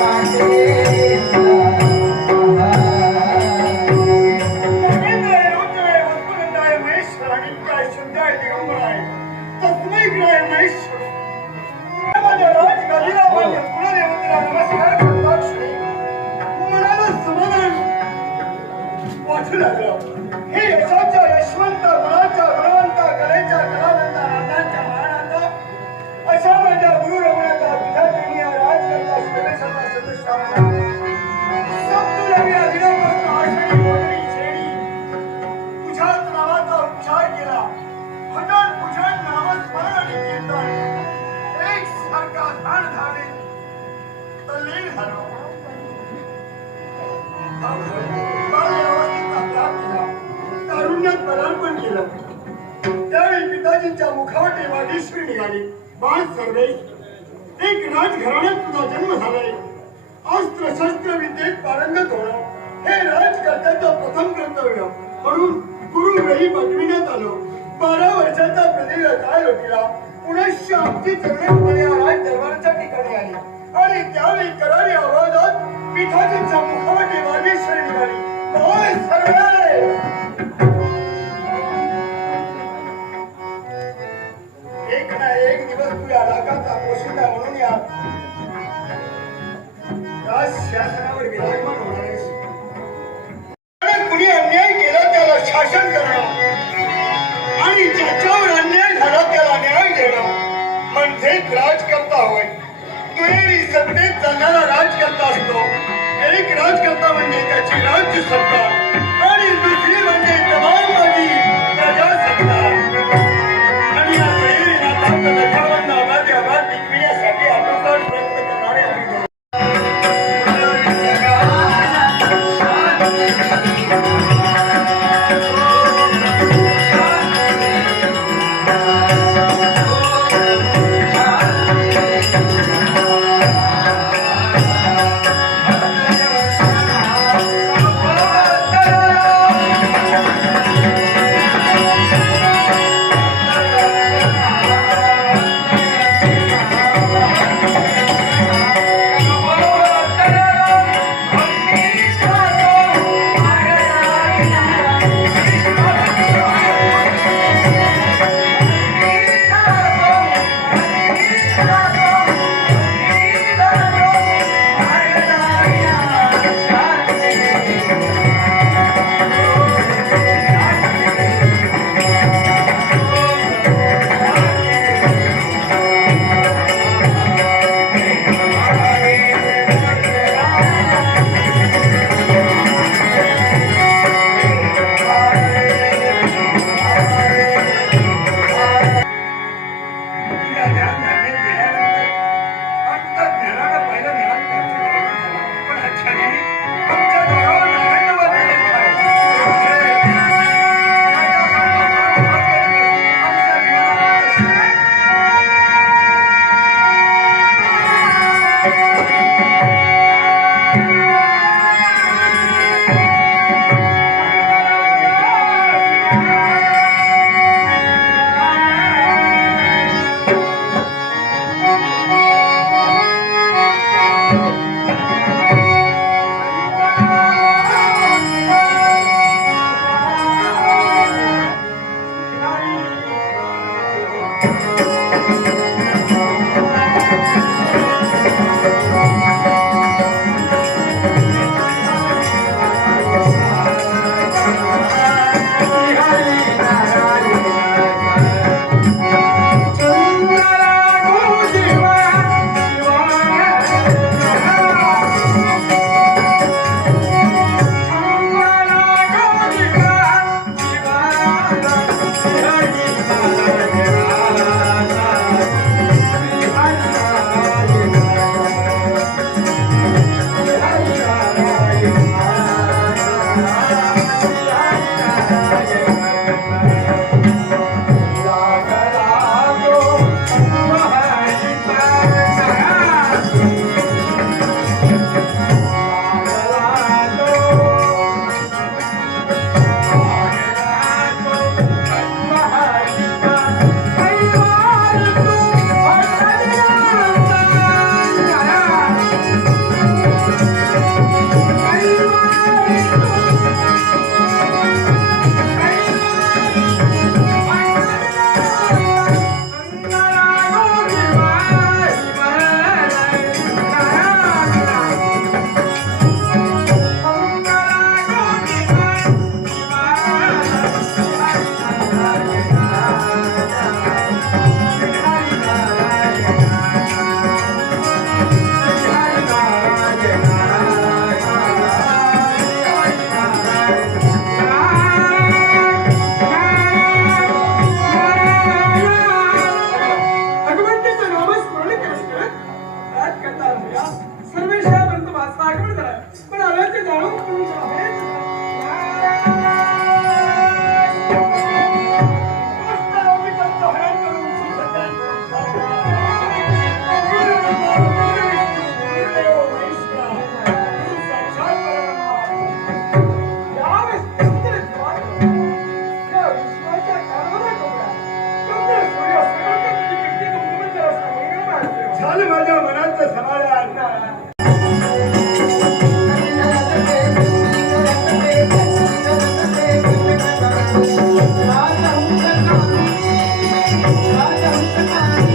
Amém. Thank you. घेतला पुनश्च आमची चरणे महाराज दरबाराच्या ठिकाणी आली. आणि त्यावेळी करारी आवाजात पिठाची मुखामध्ये मार्गेश्वरी निघाली एक ना एक दिवस तुझ्या रागाचा म्हणून या. राज शासनावर विराजमान कुणी अन्याय केला त्याला शासन करणं आणि ज्याच्या મનથી દ્રાજ કરતા હોય તો એ રીતે જનારા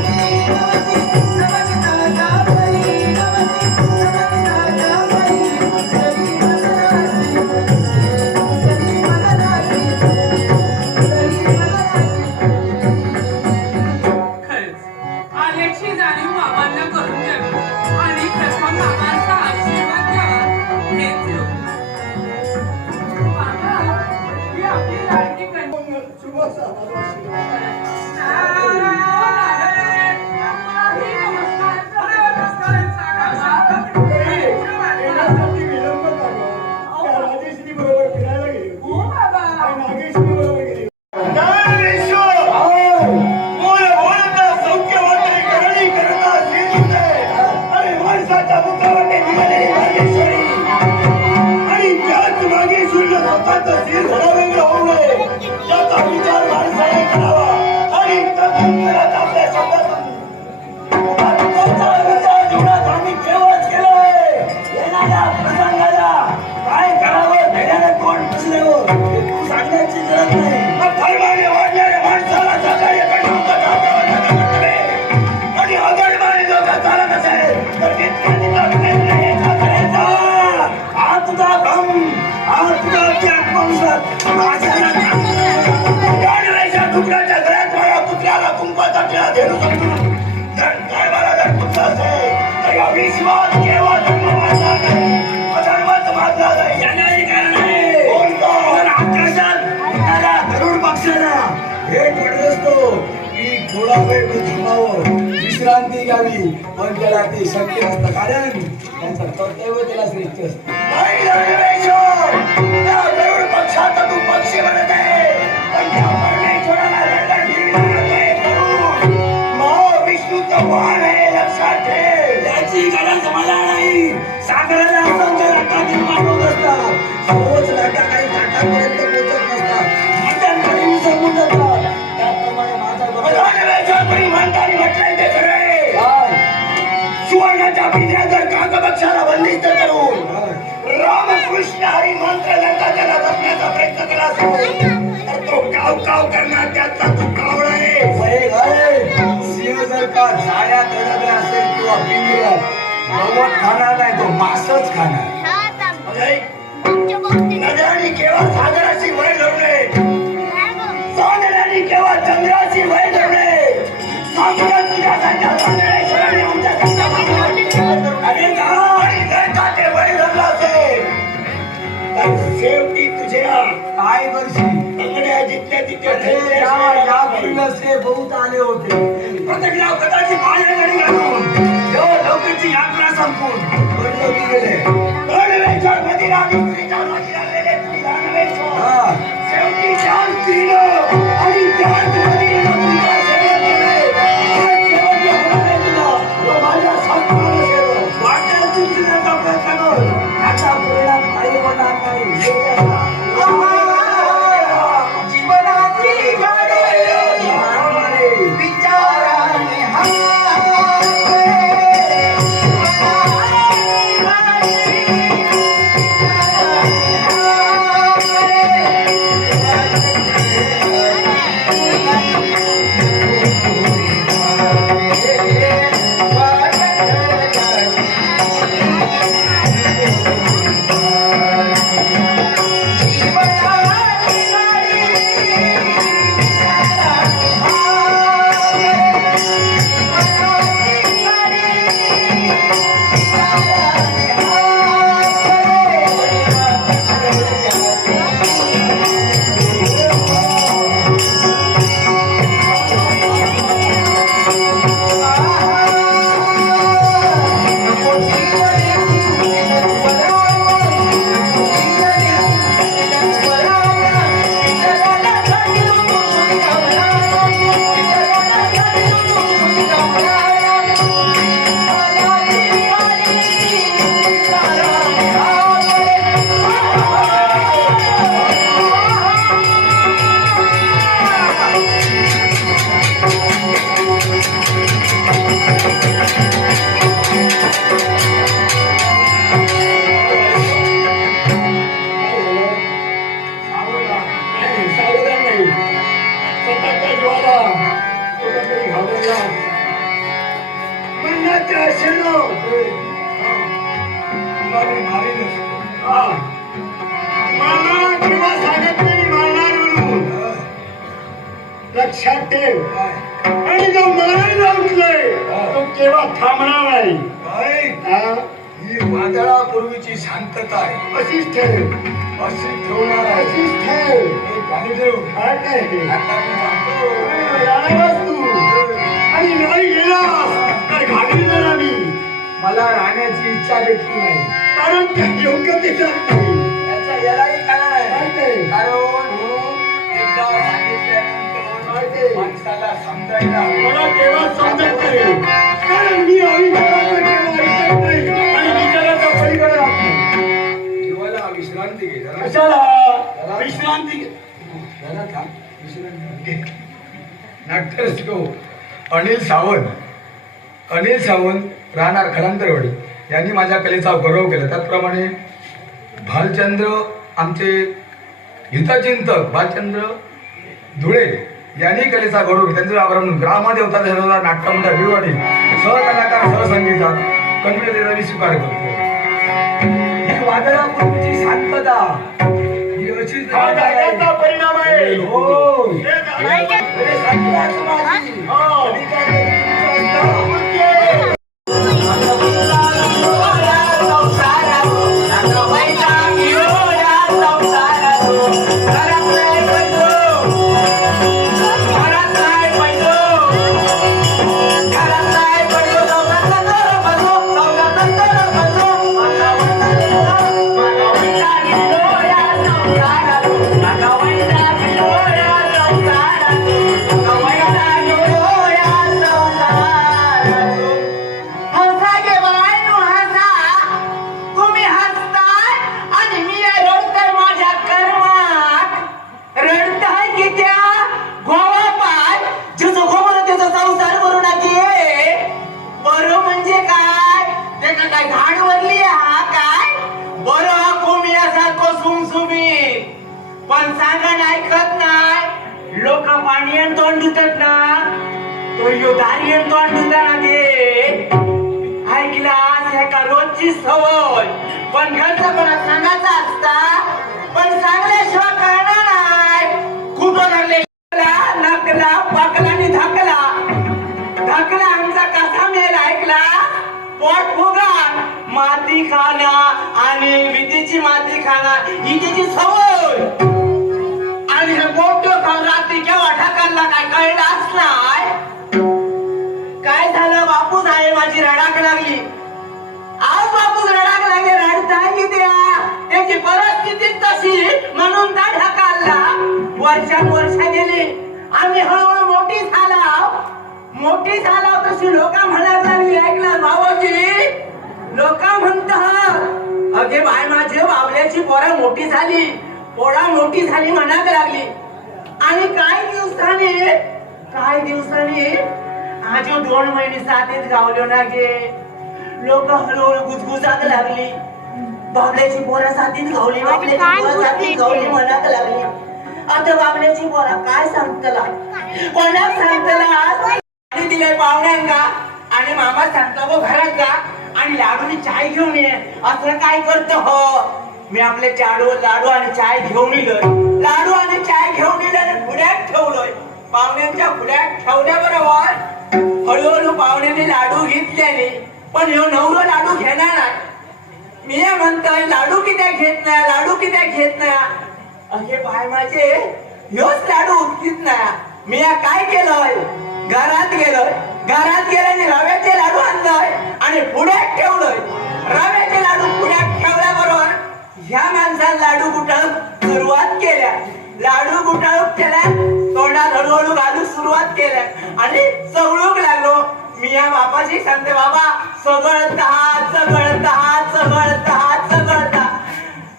Música विश्वास केव्हा धर्म मानणार नाही. अधर्मच मानणार नाही. सांगतो की थोडा वेळ थांबावं. विश्रांती घ्यावी. पण त्याला ते शक्य नसतं. कारण त्यांचं कर्तव्य त्याला श्रेष्ठ असतं. तू पक्षी बनत आहे. पण त्या परमेश्वराला आहे, लक्षात ठेव. त्याची गरज मला नाही. सागराला असंख्य असतात सर्वच लाटा काही नसतात. म्हणतानी म्हटलंय ते खरं आहे. सुवर्णाच्या पिंजऱ्यात जर बंदिस्त करून? रामकृष्ण हरी मंत्र का त्याला जपण्याचा प्रयत्न केला तर तो काव काव करणार त्याचा तो कावळा आहे. सिंह जर का जाळ्यात अडकला असेल किंवा पिंजऱ्यात गवत खाणार नाही तो मासच खाणार अजय, नद्याने केव्हा सागराची वय सागराने काय करशील अंगड्या जिथल्या तिथे अरे या या पूर्णसे बहुत आले होते प्रत्येक गाव कदाचित माझ्याकडे घालून जेव्हा लवकरची यात्रा संपून परलोकी गेले गणवेश्वर मध्ये राजेश्वरीच्या नादी लागलेले तू गणवेश्वर. हा. शेवटी त्याच स्त्रीनं आणि तो केव्हा थांबणार नाही हा? ही वादळापूर्वीची शांतता आहे. अशीच ठेव. अशी ठेवणार आहे. अशीच ठेव. एक पाणी देऊ काय काय हे? आता मी सांगतो राहायलाच तू. आणि नाही गेलास तर घाबरी जाणार मी मला राहण्याची इच्छा व्यक्ती नाही. कारण त्या योग्य दिसत नाही. यालाही काय काय ते? कारण एकदा सांगितल्यानंतर माणसाला समजायला मला तेव्हा समजत नाही विश्रांती घे विश्रांती घे. शिको अनिल सावंत अनिल सावंत राहणार खरांतरवाडी यांनी माझ्या कलेचा गौरव केला त्याचप्रमाणे भालचंद्र आमचे हितचिंतक भालचंद्र धुळे यांनी कलेचा गौरव त्यांचं आभार म्हणून ग्रामदेवता नाटकामध्ये अभिवाडी सहकलाकार सहसंगीतात कन्वेदेचा मी स्वीकार करतो. ही वादळापूर्वीची शांतता ही परिणाम आहे. हो. परिस्थिती तशी म्हणून त्या ढकालला वर्षात वर्ष गेली. आम्ही हळूहळू मोठी झाला. मोठी झाला तशी लोक म्हणायला लागली ऐकलं भावाची लोक म्हणतात अगे बाय माझे बाबल्याची पोरा मोठी झाली. पोरा मोठी झाली म्हणायला लागली. आणि काही दिवसांनी काही दिवसांनी आजो दोन महिने साथीत गावलो ना गे. लोक हळूहळू गुजगुजात लागली. बाबल्याची पोरा साथीत गावली बाबल्याची पोरा साथीत गावली म्हणाक लागली. आता बाबल्याची पोरा काय सांगतला? कोणाक सांगतला? आणि दिले पाहुण्यांका आणि मामा सांगतो गो घरात जा आणि लाडूनी चाय घेऊन ये. असं काय करतो? हो. मी आपले चाडू लाडू आणि चाय घेऊन इलोय. लाडू आणि चाय घेऊन इलोय आणि पुढ्यात ठेवलोय. पाहुण्यांच्या पुढ्यात ठेवल्याबरोबर हळूहळू पाहुण्याने लाडू घेतल्याने पण ह्यो नवरो लाडू घेणार नाही. मी म्हणतोय लाडू कित्याक घेत नाही लाडू कित्याक घेत नाही अरे बाय माझे ह्योच लाडू उठकीत नाही मी काय केलंय? घरात गेलोय. घरात गेल्याने रव्याचे लाडू आणलोय आणि पुण्यात ठेवलोय. रव्याचे लाडू पुण्यात ठेवल्याबरोबर ह्या माणसाला लाडू गुटाळूक सुरुवात केल्या. लाडू गुटाळूक केल्या तोंडात हळूहळू घालू सुरुवात केल्या. आणि चवळूक लागलो. मी या बापाशी सांगते बाबा सगळत हात सगळत हात सगळत हात सगळत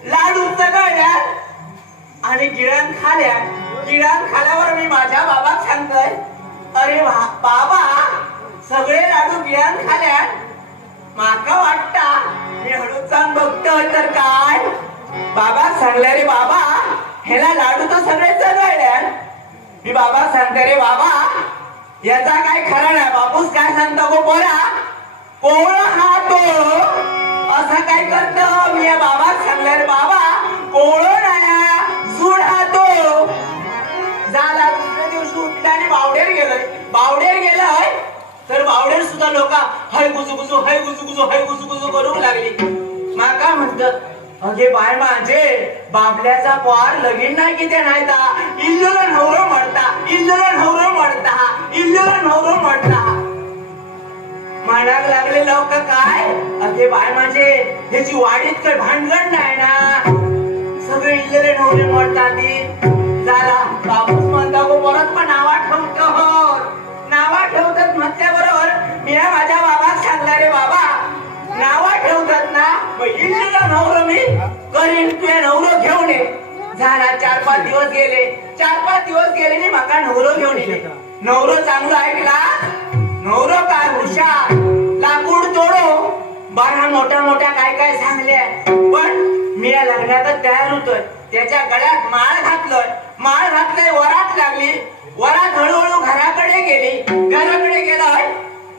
लाडू सगळल्या आणि गिळण खाल्या गिळण खाल्यावर मी माझ्या बाबाक सांगतोय अरे वा- बाबा सगळे लाडू गिळण खाल्या माका वाटता मी हळूच जाऊन बघतोय तर काय? बाबा सांगले रे बाबा ह्याला लाडू तर सगळे चढवल्या मी बाबा सांगते रे बाबा याचा काय खरा नाही. बापूस काय सांगतो गो बोला कोण हा तो असा काय करतो? मी या बाबा सांगले अरे बाबा. कोळो नाया जुड हातो झाला दुसऱ्या दिवशी उठला आणि बावडेर गेलोय. बावडेर गेलोय तर बावडेर सुद्धा लोक हय गुजू गुजू हय गुजू गुजू हय गुजू गुजू करू लागली. माका म्हणत अगे बाय माझे बाबल्याचा पार लगीन नाही किती नाही ता? इल्लोला नवरो म्हणता इल्लोला नवरो म्हणता इल्लोला नवरो म्हणता. म्हणायला लागले लोक काय? अगे बाय माझे ह्याची वाडीत काही भांडण नाही ना? सगळे इल्लेले नवरे म्हणतात ती. झाला बापूस म्हणता गो परत पण नावा ठेवतो हो. नावा ठेवतात म्हटल्याबरोबर मी माझ्या बाबा सांगला रे बाबा. नावा ठेवतात ना? मग इल्लेला मी करीन तुझ्या नवरो घेऊन ये. झाला चार पाच दिवस गेले. चार पाच दिवस गेले नाही माका नवरो घेऊन ये नवरो चांगलं ऐकला नवरो काय हुशार? लाकूड तोडो. बारा मोठ्या मोठ्या काय काय सांगले पण मी या लग्नातच तयार होतोय. त्याच्या गळ्यात माळ घातलोय. माळ घातलंय वरात लागली. वरात हळूहळू घराकडे गेली. घराकडे गेलोय.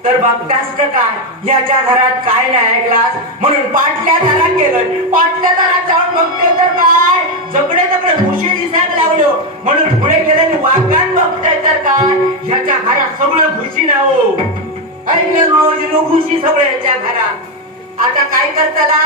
तर बघतास काय? याच्या घरात काय नाही ऐकलास म्हणून पाटल्या घरात गेलं पाटल्या दारात जाऊन बघते तर काय? जगडे जगडे भुशी दिसायला लागलो. म्हणून पुढे गेलं वाकान बघताय तर काय? ह्याच्या घरात सगळं खुशी ना हो. ऐकलं मावजी नो खुशी सगळं याच्या घरात. आता काय करताला